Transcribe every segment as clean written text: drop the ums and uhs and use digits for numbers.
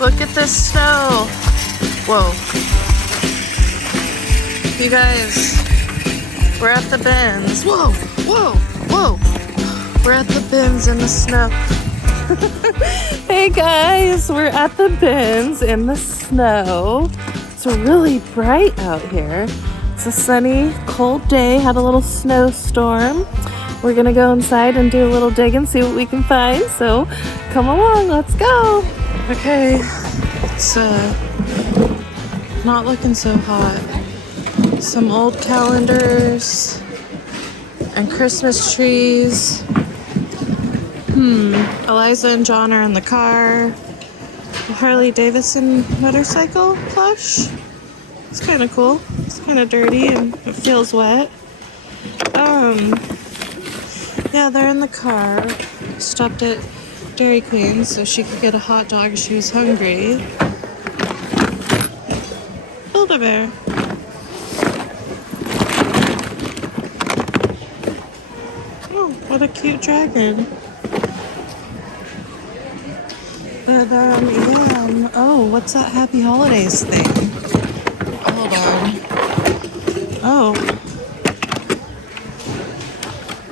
Look at this snow. Whoa. You guys, we're at the bins. Whoa, whoa, whoa. We're at the bins in the snow. Hey guys, we're at the bins in the snow. It's really bright out here. It's a sunny, cold day. Had a little snowstorm. We're gonna go inside and do a little dig and see what we can find. So come along, let's go. Okay, it's not looking so hot. Some old calendars and Christmas trees. Eliza and John are in the car. A Harley Davidson motorcycle plush. It's kind of cool. It's kind of dirty and it feels wet. Yeah, they're in the car. Stopped at Dairy Queen so she could get a hot dog. She was hungry. Build-A-Bear. Oh, what a cute dragon. But, yeah. Oh, what's that Happy Holidays thing? Hold on. Oh.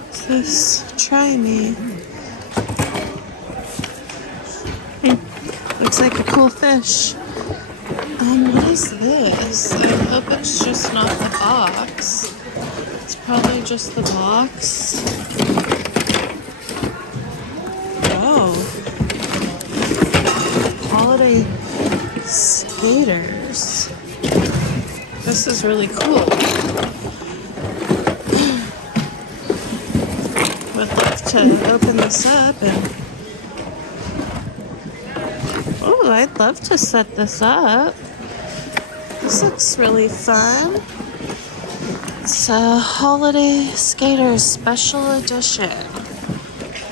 What's this? Try me. Looks like a cool fish. What is this? I hope it's just not the box. It's probably just the box. Oh. Holiday skaters. This is really cool. Would love to open this up and... Oh, I'd love to set this up. This looks really fun. It's a Holiday Skaters Special Edition.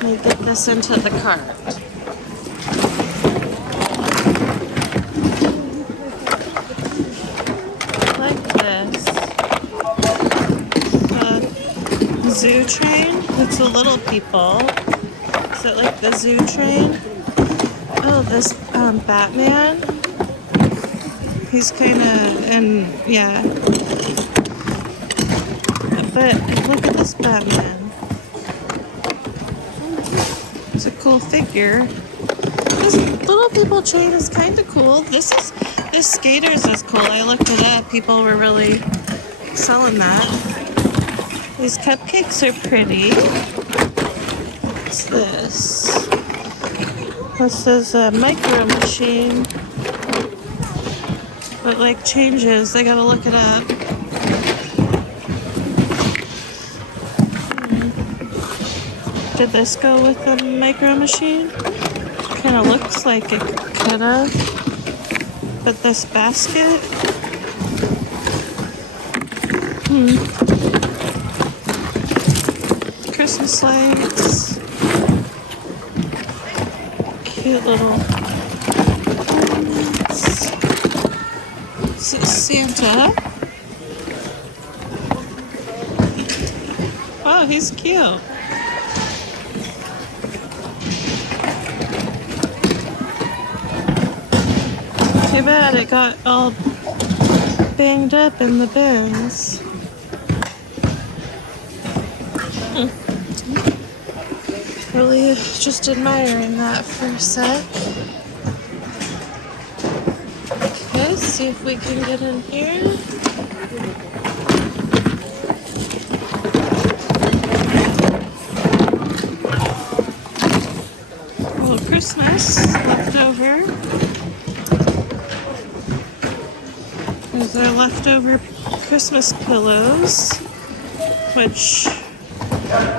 Let me get this into the cart. Like this. Zoo train. It's the little people. Is it like the zoo train? Oh, this Batman. He's kind of, and yeah. But look at this Batman. It's a cool figure. This little people train is kind of cool. This skaters is cool. I looked it up. People were really selling that. These cupcakes are pretty. What's this? This is a micro machine. But like changes. I gotta look it up. Did this go with the micro machine? Kind of looks like it could have. But this basket? Christmas lights. Cute little ornaments. This is Santa. Oh, he's cute. Too bad it got all banged up in the bins. Really just admiring that for a sec. Okay, see if we can get in here. Little Christmas left over. There's our leftover Christmas pillows, which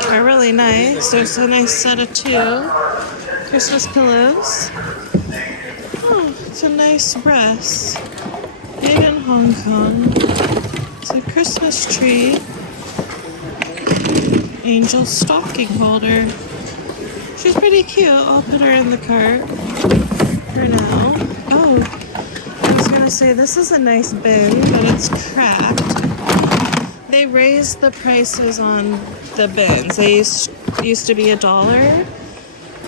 are really nice. There's a nice set of 2 Christmas pillows. Oh, it's a nice rest. Made in Hong Kong. It's a Christmas tree. Angel stocking holder. She's pretty cute. I'll put her in the cart for now. Oh, I was gonna say this is a nice bin, but it's cracked. They raised the prices on the bins. They used to be $1,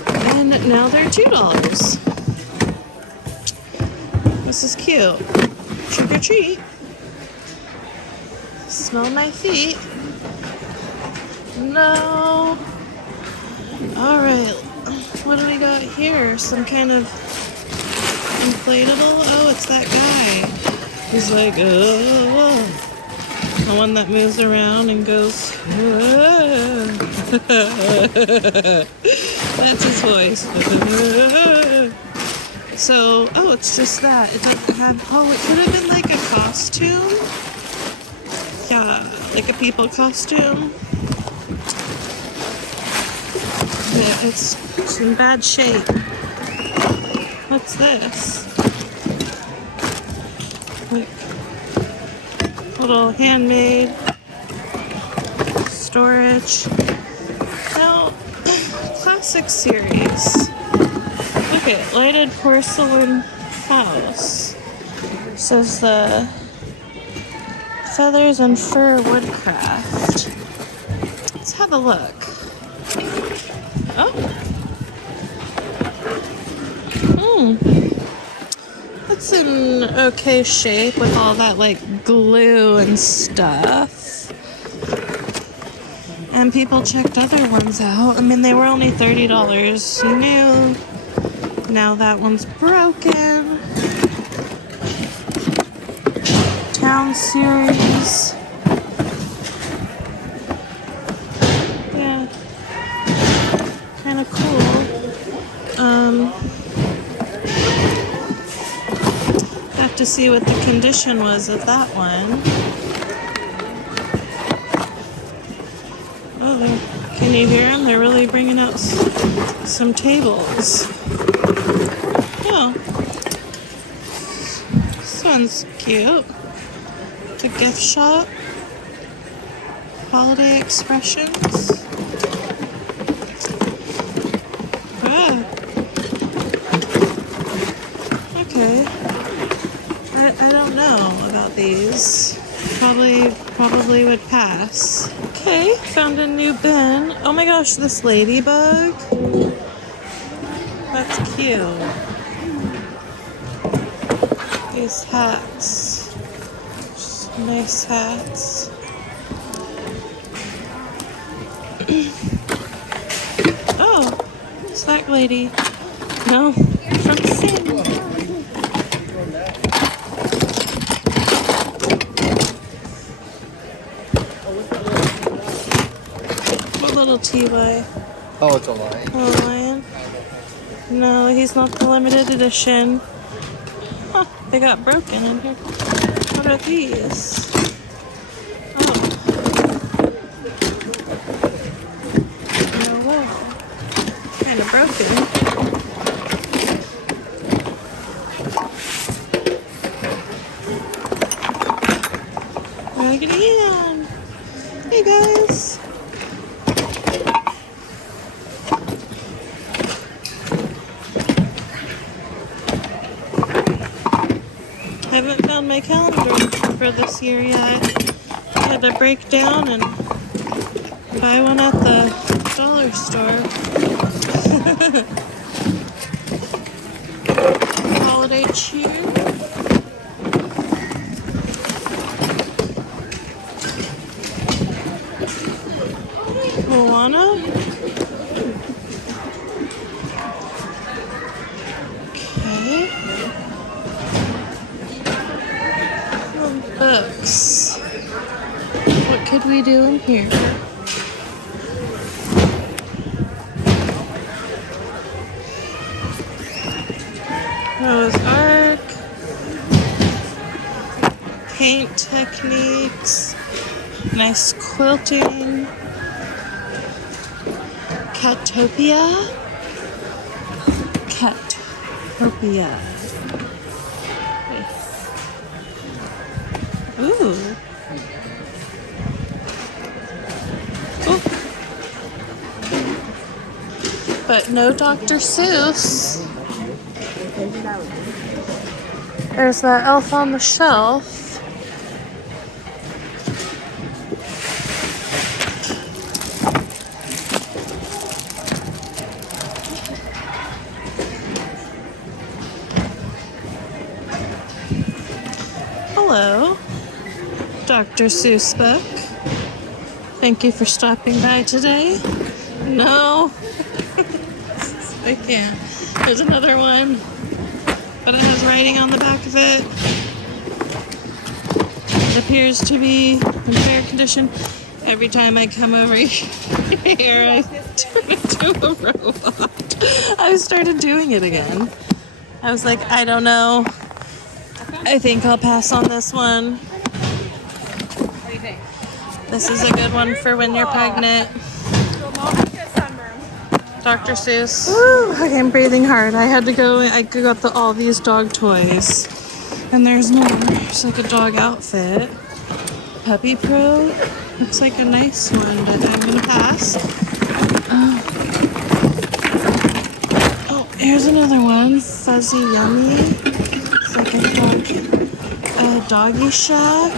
and now they're $2. This is cute. Trick or treat. Smell my feet. No. Alright. What do we got here? Some kind of inflatable? Oh, it's that guy. He's like, oh. The one that moves around and goes, oh. That's his voice. So, oh, it's just that. It doesn't have, oh, it could have been like a costume. Yeah, like a people costume. Yeah, it's in bad shape. What's this? Like, little handmade storage. Now, classic series. Look at lighted porcelain house. It says the feathers and fur woodcraft. Let's have a look. Oh. It's in okay shape with all that like glue and stuff. And people checked other ones out. I mean, they were only $30 new. Now that one's broken. Town series. Yeah. Kind of cool. Have to see what the condition was of that one. Oh, can you hear them? They're really bringing out some tables. Oh, this one's cute. The gift shop. Holiday expressions. Ah. Okay. I don't know about these. Probably would pass. Okay, found a new bin. Oh my gosh, this ladybug. That's cute. These hats. Just nice hats. Oh, it's that lady. No, from Sin. What little TY? Oh, it's a lion. Oh, lion? No, he's not the limited edition. Huh, they got broken in here. What are these? Oh. No way. Kind of broken. Raggedy Ann. Hey guys. I haven't found my calendar for this year yet. I had to break down and buy one at the dollar store. Holiday cheer. Moana. Okay. Books. What could we do in here? Noah's Ark. Paint techniques. Nice quilting. Catopia. Catopia. Ooh. Ooh. But no Dr. Seuss. There's that Elf on the Shelf. Hello, Dr. Seuss book. Thank you for stopping by today. No, I can't. There's another one, but it has writing on the back of it. It appears to be in fair condition. Every time I come over here, I turn into a robot. I started doing it again. I was like, I don't know. I think I'll pass on this one. This is a good one for when you're pregnant. Dr. Seuss. Woo, okay, I'm breathing hard. I had to go, I got all these dog toys. And there's more. There's like a dog outfit. Puppy Pro. Looks like a nice one, but I'm gonna pass. Oh, here's another one. Fuzzy Yummy. It's like a doggy shack.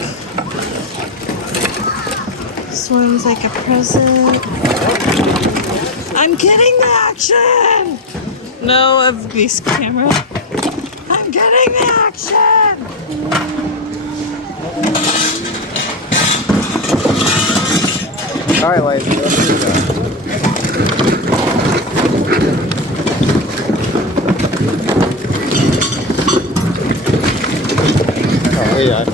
This one's like a present. I'm getting the action! No obese camera. I'm getting the action! Alright, ladies, let's do that. Oh, yeah.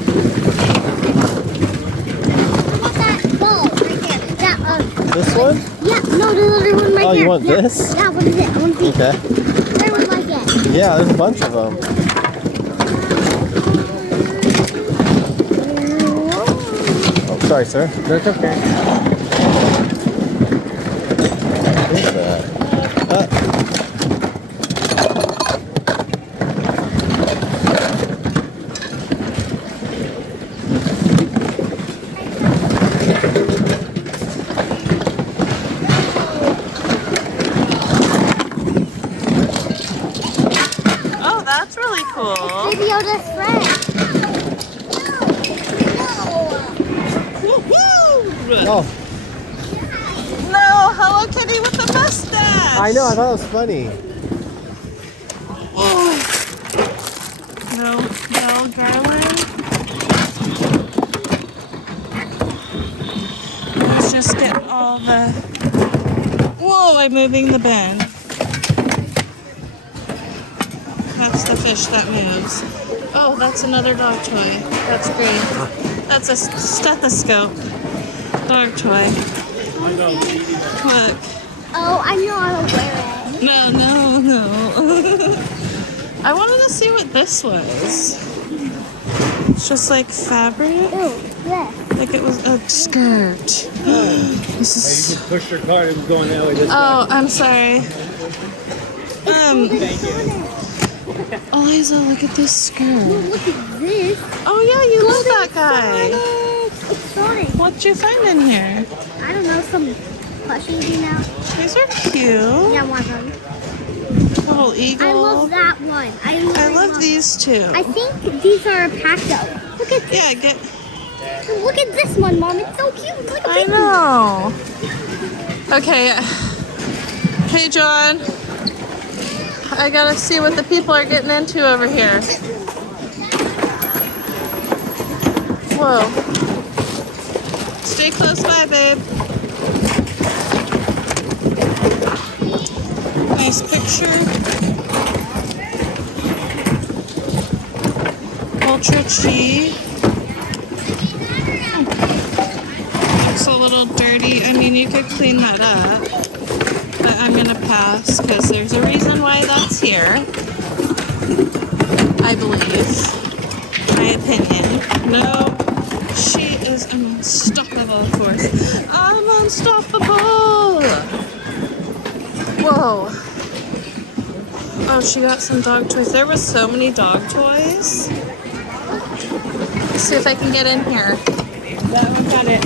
This one? Yeah, no, the other one right there. Oh, you want this? Yeah, what is it? I want to see. Okay. Where would like it? Yeah, there's a bunch of them. Oh, sorry, sir. That's okay. What is that? That's really cool. Baby Yoda's friend. Oh, No, Hello Kitty with the mustache. I know. I thought it was funny. Oh. No, darling. Let's just get all the... Whoa, I'm moving the bin. That's the fish that moves. Oh, that's another dog toy. That's great. That's a stethoscope. Dog toy. Look. Oh, I know how to wear it. No. I wanted to see what this was. It's just like fabric. Ooh, this. Like it was a skirt. This You is... just pushed your car and it was going that way. This Oh, I'm sorry. Eliza, look at this skirt. Look at this. Oh yeah, you love that guy. It's Sonic. What'd you find in here? I don't know, some plushies, you know? These are cute. Yeah, one of them. Little eagle. I love that one. I love these two. I think these are a pack though. Look at Yeah, Look at this one, Mom. It's so cute. It's like a I baby. know. Okay. Hey, John. I gotta see what the people are getting into over here. Whoa. Stay close by, babe. Nice picture. Ultra G. Looks a little dirty. I mean, you could clean that up. But I'm gonna pass because there's a reason why that's here. I believe. My opinion. No, she is an unstoppable force. I'm unstoppable! Whoa. Oh, she got some dog toys. There was so many dog toys. Let's see if I can get in here. That one got it.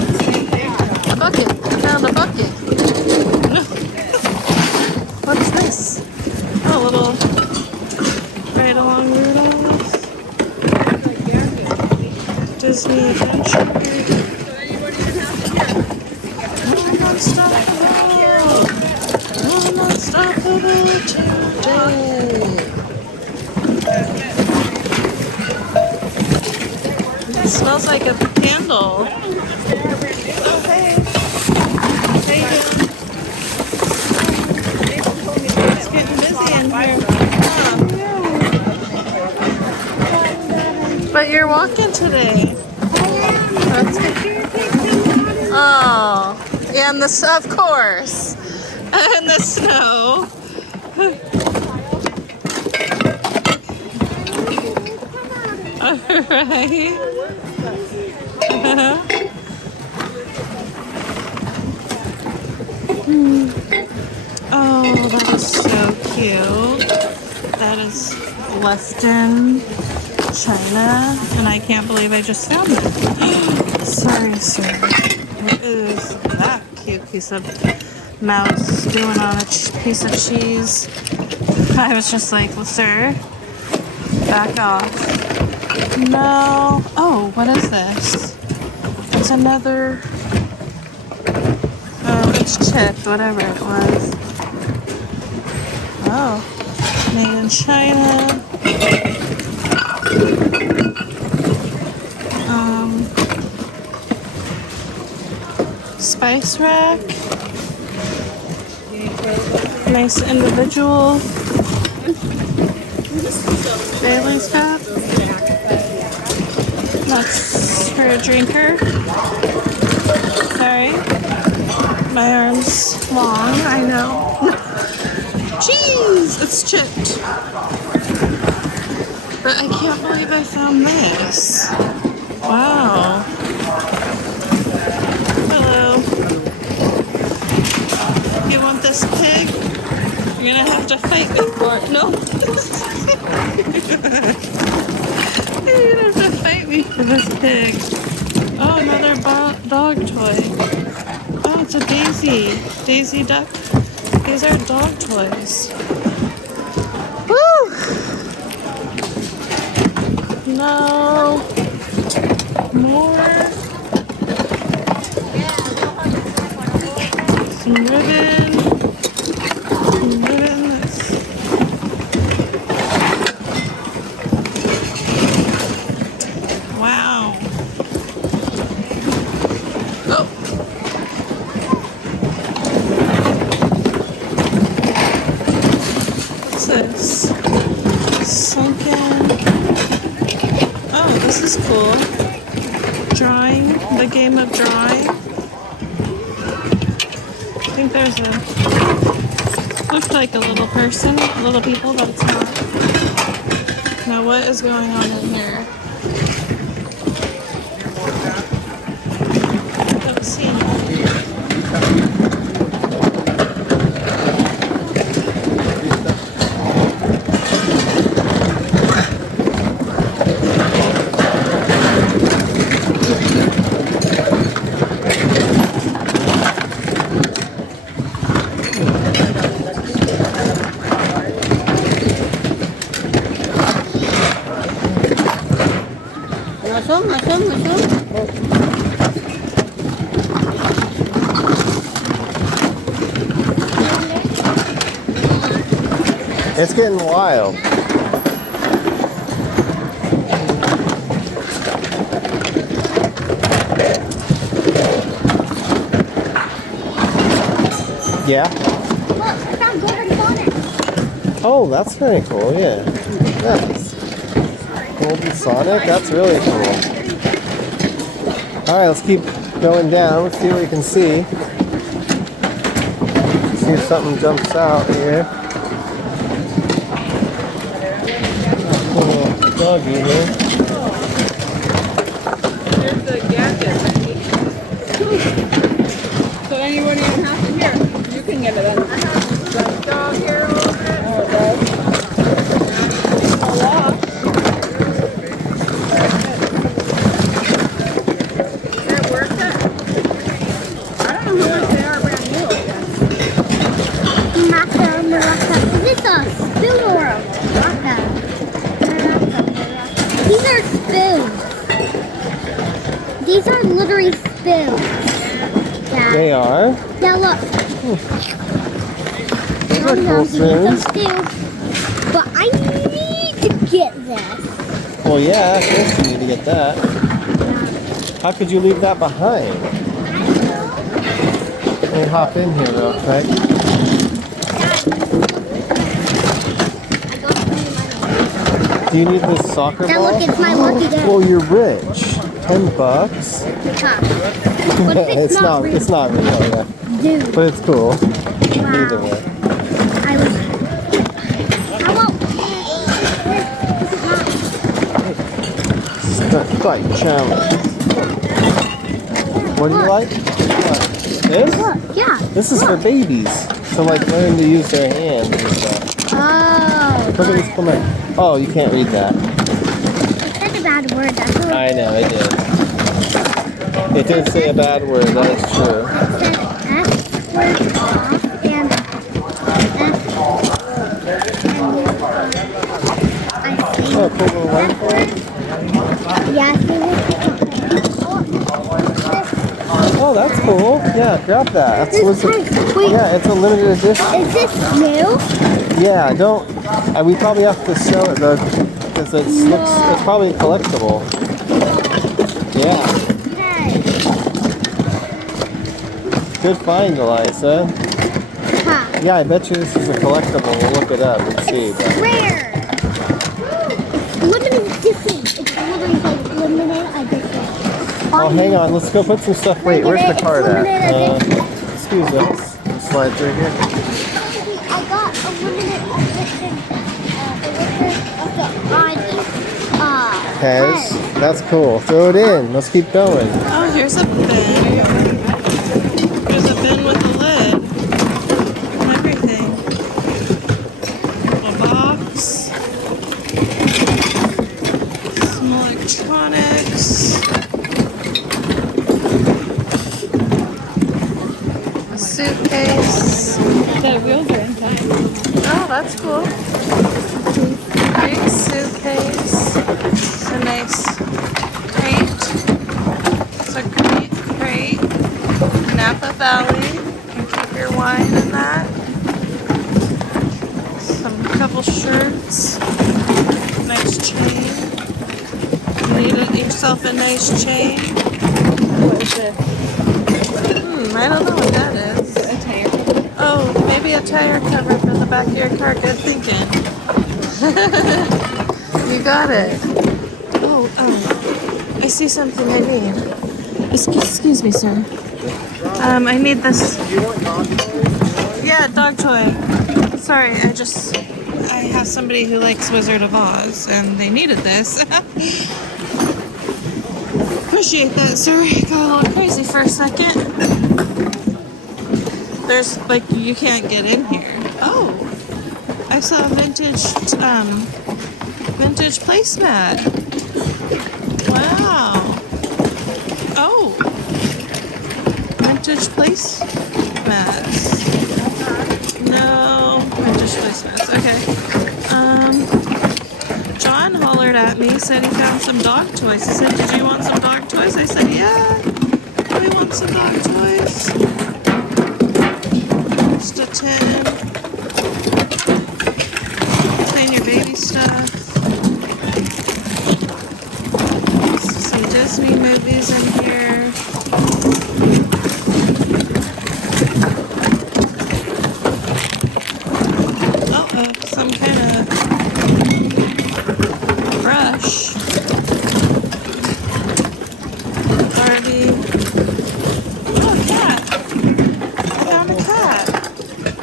A bucket. I found a bucket. No. What's this? Oh, a little Ride Along Rudolph. Disney Adventure. I'm unstoppable. I'm unstoppable today. smells like a candle. Oh, hey. How you doing? It's getting busy in here. Huh. But you're walking today. That's good. Oh, yeah, and of course. And the snow. Alright. Oh, that is so cute. That is Western China, and I can't believe I just found it. Sorry, sir. What is that cute piece of mouse doing on a piece of cheese? I was just like, well, sir, back off. No. Oh, what is this? It's another. Oh, it's chipped, whatever it was. Oh, made in China. Spice rack. Nice individual. Bailey's cup. That's for a drinker. Sorry. My arm's long, I know. Jeez, it's chipped. But I can't believe I found this. Wow. Hello. You want this pig? You're gonna have to fight me for it. No. You're gonna have to fight me for this pig. Oh, another dog toy. Oh, it's a Daisy. Daisy duck. These are dog toys. Woo! No. More. Some ribbon. Some ribbons. Wow. Oh. What's this? Sunken. Oh, this is cool. Drawing. The game of drawing. I think there's a. Looked like a little person, little people, but it's not. Now, what is going on in here? I don't see anything. It's getting wild. Yeah? Look, I found Golden Sonic. Oh, that's very cool, yeah. Nice. Golden Sonic, that's really cool. Alright, let's keep going down. Let's see what we can see. See if something jumps out here. Little doggy here. Here's the gadget. So anyone in the house in here, you can get it in. The dog here a little bit. Oh, it does. A lot. Is that worth it? I don't know how much they are brand new, I guess. Maka, Maraca. Is this a spoon or a Maka? These are spoons. These are literally spoons. Yeah. They are. Now look. Those are cool spoons. But I need to get this. Well, yeah, of course you need to get that. How could you leave that behind? Let me hop in here real quick. Do you need this soccer Now ball? look, it's my lucky day. Well, you're rich. $10. What if it's not real? It's not real, yeah. Dude. But it's cool. Wow. Either way. I was. How about Quite challenge. What do you like? What? This? look? Yeah. This is for babies. To like learn to use their hands and stuff. Oh. Look at this comment. Oh, you can't read that. It said a bad word. That's what I know, it did. It did say a bad word, that is true. it said. F word off and F. I think. Oh, cool little light bulb. Yeah, Oh, that's cool. Yeah, grab that. Wait, Yeah, it's a limited edition. is this new? Yeah, don't. We probably have to sell it though, because it's probably a collectible. Yeah, Okay. good find, Eliza. Huh. Yeah, I bet you this is a collectible. We'll look it up and see. But Rare. It's limited edition. It's literally like limited edition. oh, hang on. Let's go put some stuff. Wait, where's the card at? Limited Excuse us. Slides right here. I got a limited edition of the Pez. That's cool. Throw it in. Let's keep going. Oh, here's a bin. There's a bin with a lid. And everything. A box. Some electronics. A suitcase. The wheels are inside. Oh, that's cool. Big suitcase. It's a nice crate. It's a great crate. Napa Valley. You can keep your wine in that. Some couple shirts. Nice chain. You need yourself a nice chain. What is this? I don't know what that is. A tire. Oh, maybe a tire cover for the back of your car. Good thinking. You got it. Oh, I see something I need. Excuse me, sir. I need this. Yeah, dog toy. Sorry, I have somebody who likes Wizard of Oz, and they needed this. Appreciate that, sir. Got a little crazy for a second. There's, like, you can't get in here. Oh, I saw a vintage placemat. Wow. Oh, vintage placemats. No, vintage placemats. Okay. John hollered at me, said he found some dog toys. He said, "Did you want some dog toys?" I said, "Yeah, we want some dog toys." Just a tin. Clean your baby stuff. Some Disney movies in here. Some kind of brush. Barbie. Oh, cat. I found a cat.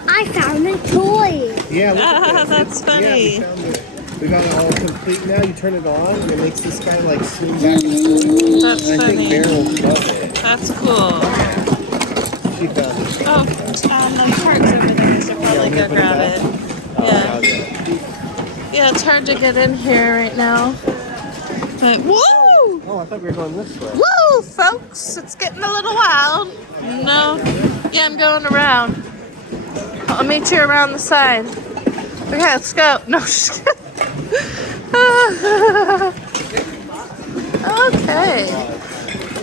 I found a toy. Yeah, look Ah, at this. that's funny. Yeah, we got it all complete now. You turn it on, and it makes this guy like swing back and forth. That's And I think funny. Bear will love it. That's cool. She found it. Oh, the cart's over there. I should probably go grab it. Yeah. Okay. Yeah, it's hard to get in here right now. But woo! Oh, I thought we were going this way. Woo, folks! It's getting a little wild. No. Yeah, I'm going around. I'll meet you around the side. Okay, let's go. No, just kidding. Okay.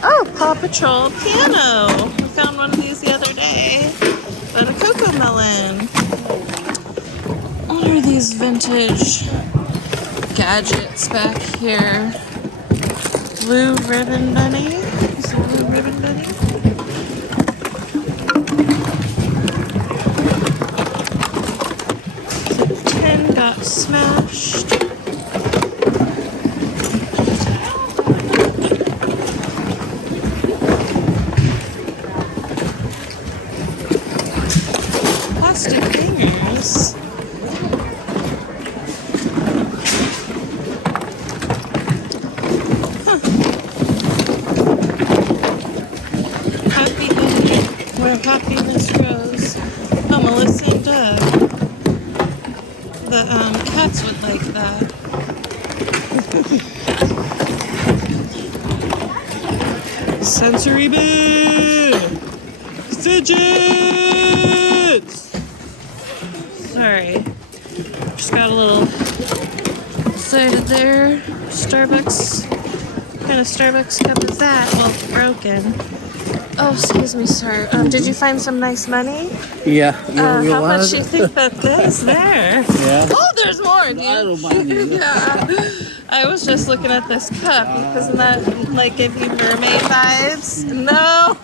Oh, Paw Patrol piano. I found one of these the other day. But a cocoa melon. What are these vintage gadgets back here? Blue ribbon bunny. Is it a blue ribbon bunny? The 10 got smashed. Plastic hangers. Happy where happiness grows. Oh, Melissa and Doug. The cats would like that. Sensory bit! Fidgets! Sorry. Just got a little excited there. Starbucks. What kind of Starbucks cup is that? Well, it's broken. Oh, excuse me, sir. Did you find some nice money? Yeah. How much do you think that is there? Yeah. Oh, there's more, dude. I don't mind you. Yeah. I was just looking at this cup. Doesn't that like give you mermaid vibes? No.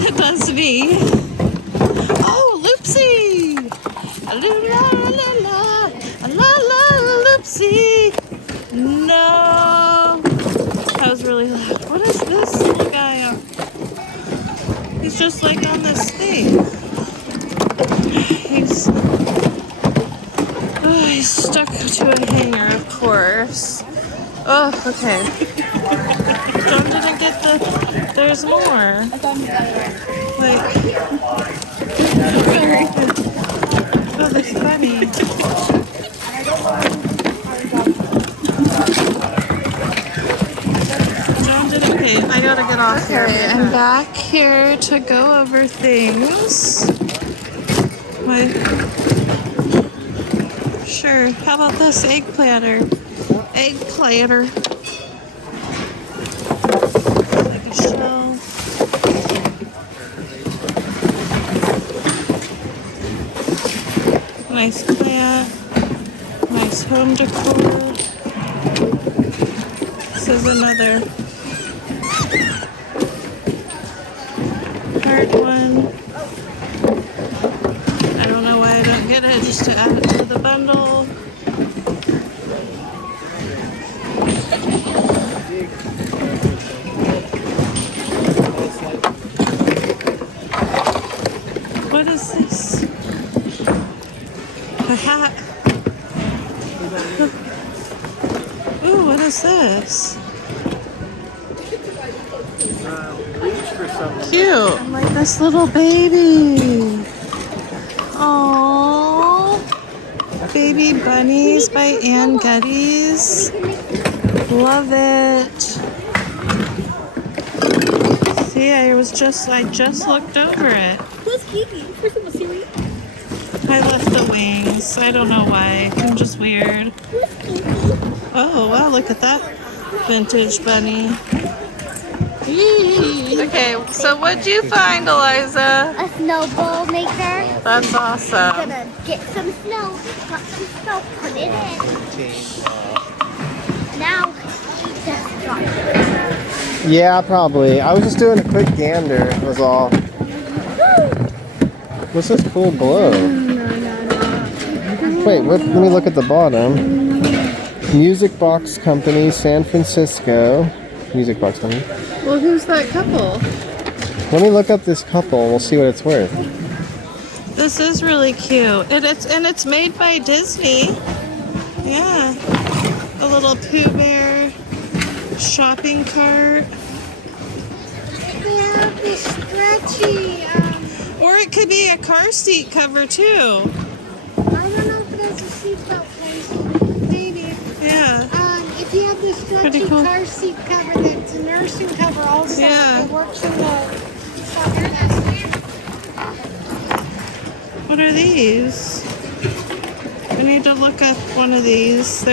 It does me. Oh, Loopsy. La la la la la la Loopsy. No. That was really loud. What is this little guy on? He's just like on this thing. He's stuck to a hanger, of course. Oh, okay. John didn't get the. There's more. Like. Oh, that's funny. Okay, I gotta get off here. I'm back here to go over things. Sure, how about this egg platter? Egg platter. Like a shelf. Nice plant. Nice home decor. This is another hard one. I don't know why I don't get it, just to add it to the bundle. What is this? A hat. Ooh, what is this? Cute. Like this little baby. Aww. Baby bunnies by Ann Geddes. Love it. See, I just looked over it. Who's Kiki? For some cereal? I left the wings. I don't know why. I'm just weird. Oh, wow, look at that vintage bunny. Okay, so what'd you find, Eliza? A snowball maker. That's awesome. I'm gonna get some snow, got some snow, put it in. Now, just drop it. Yeah, probably. I was just doing a quick gander, was all. What's this cool glow? Wait, let me look at the bottom. Music Box Company, San Francisco. Music Box Company. Well, who's that couple? Let me look up this couple. We'll see what it's worth. This is really cute. It's made by Disney. Yeah. A little Pooh Bear shopping cart. They have this stretchy, Or it could be a car seat cover too. I don't know if it has a seatbelt place. Maybe. Yeah. If you have the Pretty stretchy cool. car seat cover, that's a nursing cover also. Yeah. It works in the What are these? I need to look up one of these.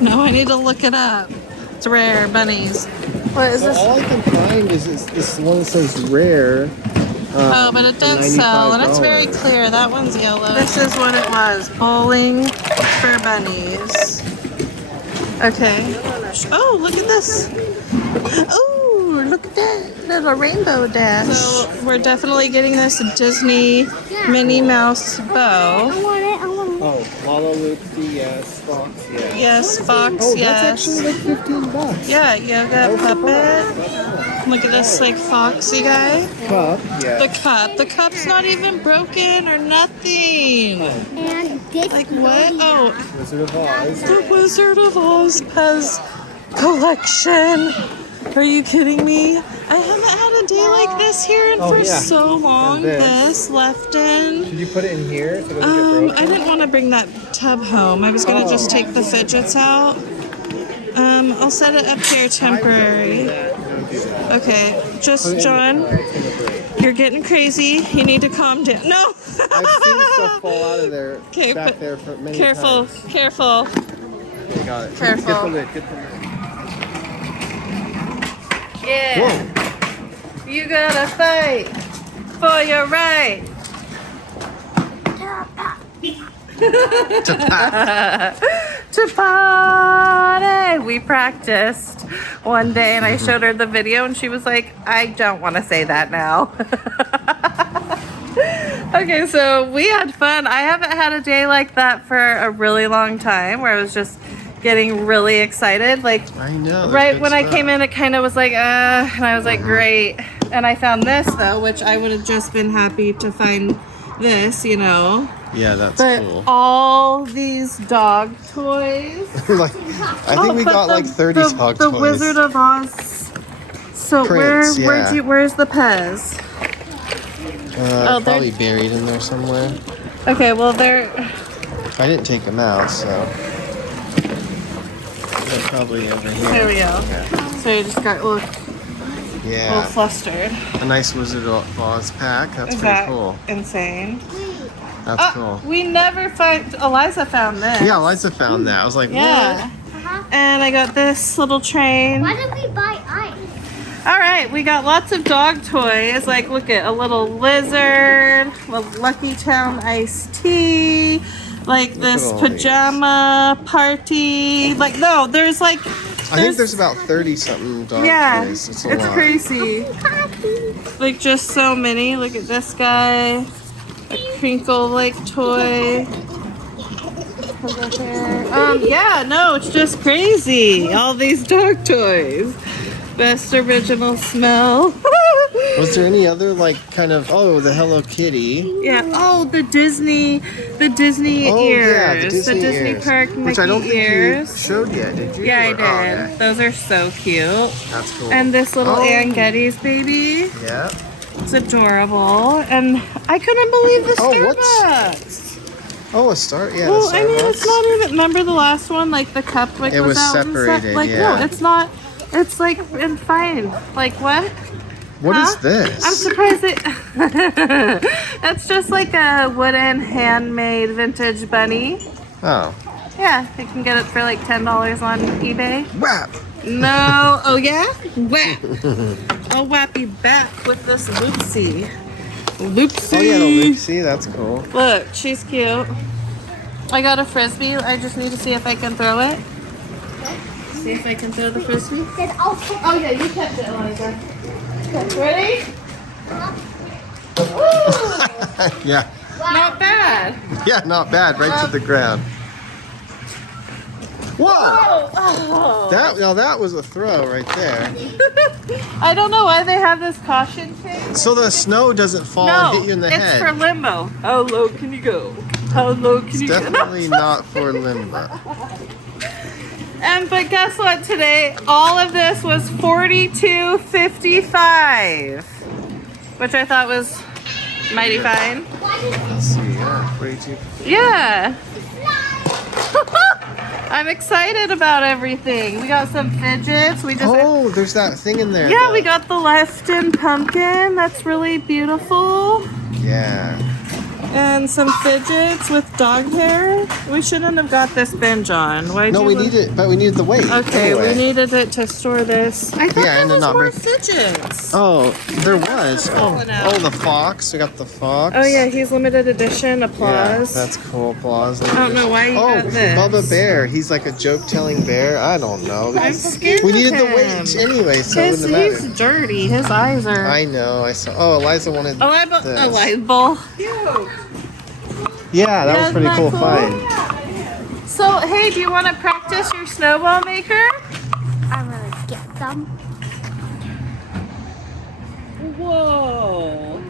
No, I need to look it up. It's rare bunnies. What is So this? all I can find is this one that says rare. Oh, but it didn't sell, and it's very clear. That one's yellow. This is what it was. Bowling for bunnies. Okay. Oh, look at this. Oh, look at that little rainbow dash. So we're definitely getting this Disney Minnie Mouse bow. I want it. I want it. Oh, Lala Loopsy, yes. Fox, yes. Yes, Fox, Oh, yes. that's actually like $15. Yeah, yoga puppet. Look at this like foxy guy. Cup, yes. The cup. The cup's not even broken or nothing. And this Like what? Oh, Wizard of Oz. the Wizard of Oz Pez collection. Are you kidding me? I haven't had a day like this here in for so long. And This left in. Should you put it in here so it doesn't get broken? I didn't want to bring that tub home. I was gonna just take the fidgets out. I'll set it up here temporary. Okay, just John, you're getting crazy. You need to calm down. No. I've seen stuff fall out of there back there for many times. Careful. Okay, got it. Careful. Get the lid, get the lid. Yeah. Whoa. You gotta fight for your right. To party. We practiced one day and I showed her the video and she was like, I don't want to say that now. Okay, so we had fun. I haven't had a day like that for a really long time where I was just getting really excited. Like, I know. right when I came in, it kind of was like, and I was like, great. And I found this though, which I would have just been happy to find this, you know. Yeah, that's But cool. all these dog toys. Like, I think we but got like 30 dog the toys. Wizard of Oz. So Prince, yeah. where's the Pez? they're- Probably buried in there somewhere. Okay, well they're. I didn't take them out, so they're probably over here. There we go. So you just got a little Yeah, flustered. a nice Wizard of Oz pack. That's Is pretty that cool. insane? That's cool. We never find. Eliza found this. Yeah, Liza found that. I was like, Yeah. And I got this little train. Why did we buy ice? All right, we got lots of dog toys. Like, look at a little lizard, a Lucky Town iced tea, like this at all pajama party. Like, no, there's like. I think there's about 30 something dog toys. It's a lot. crazy. Like, just so many. Look at this guy. A crinkle like toy. Yeah, no, it's just crazy. All these dog toys. Best original smell. Was there any other like kind of the Hello Kitty? Yeah. Oh, the Disney Oh ears. yeah, the Disney Disney ears. Park Mickey Which I don't think ears. you showed yet, did you? Yeah, I Or- did. oh, okay. Those are so cute. That's cool. And this little Oh. Ann Getty's baby. Yeah. It's adorable. And I couldn't believe the Oh, what's- Starbucks. Oh, a star. Yeah. Well, the I mean, it's Starbucks. not even. Remember the last one? Like the cup like It was out and separated, stuff? Like yeah. no, it's not. It's like fine. Like what? What is Huh? this? I'm surprised it. It's just like a wooden handmade vintage bunny. Oh. Yeah, you can get it for like $10 on eBay. Whap. No. Oh yeah. Whap. A whappy back with this Loopsy. Loopsy. Oh yeah, the Lucy. That's cool. Look, she's cute. I got a frisbee. I just need to see if I can throw it. See if I can throw the frisbee. Then I'll take Oh yeah, you catch it, Eliza. Ready? Woo! Yeah. Not bad. Yeah, not bad. Right to the ground. Whoa! Oh. That was a throw right there. I don't know why they have this caution thing. So the snow doesn't fall No, and hit you in the it's head. for limbo. How low can you go? How low can you go? Definitely not for limbo. But guess what? Today, all of this was $42.55, which I thought was mighty fine. Let's see. Yeah, 42. Yeah. I'm excited about everything. We got some fidgets. We just Oh, there's that thing in there. yeah, though. we got the left-in pumpkin. That's really beautiful. Yeah. And some fidgets with dog hair. We shouldn't have got this bin, John. Why? No, we needed the weight. Okay, anyway. we needed it to store this. I thought Yeah, and there to was not more break- fidgets. Oh, there was. falling out. Oh, the fox. We got the fox. Oh yeah, he's limited edition. Applause. Yeah, that's cool. Applause. I don't know why you got this. Bubba Bear. He's like a joke-telling bear. I don't know. I'm scared We of needed the him. weight anyway, so it wouldn't He's matter. dirty. His eyes are. I know. I saw. Oh, Eliza wanted A light bulb. Yeah, that was Yeah, pretty isn't cool that find. So hey, do you want to practice your snowball maker? I'm gonna get some. Whoa.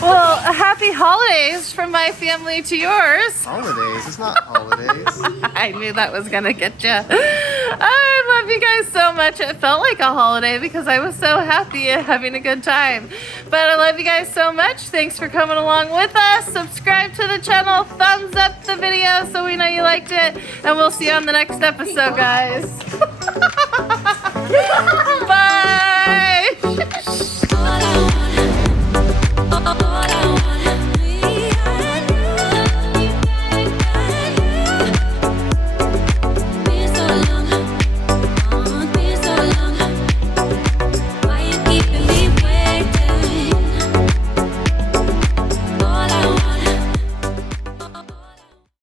Well, happy holidays from my family to yours. Holidays. It's not holidays. I knew that was gonna get you. I love you guys so much. It felt like a holiday because I was so happy and having a good time. But I love you guys so much. Thanks for coming along with us. Subscribe to the channel. Thumbs up the video so we know you liked it. And we'll see you on the next episode, guys.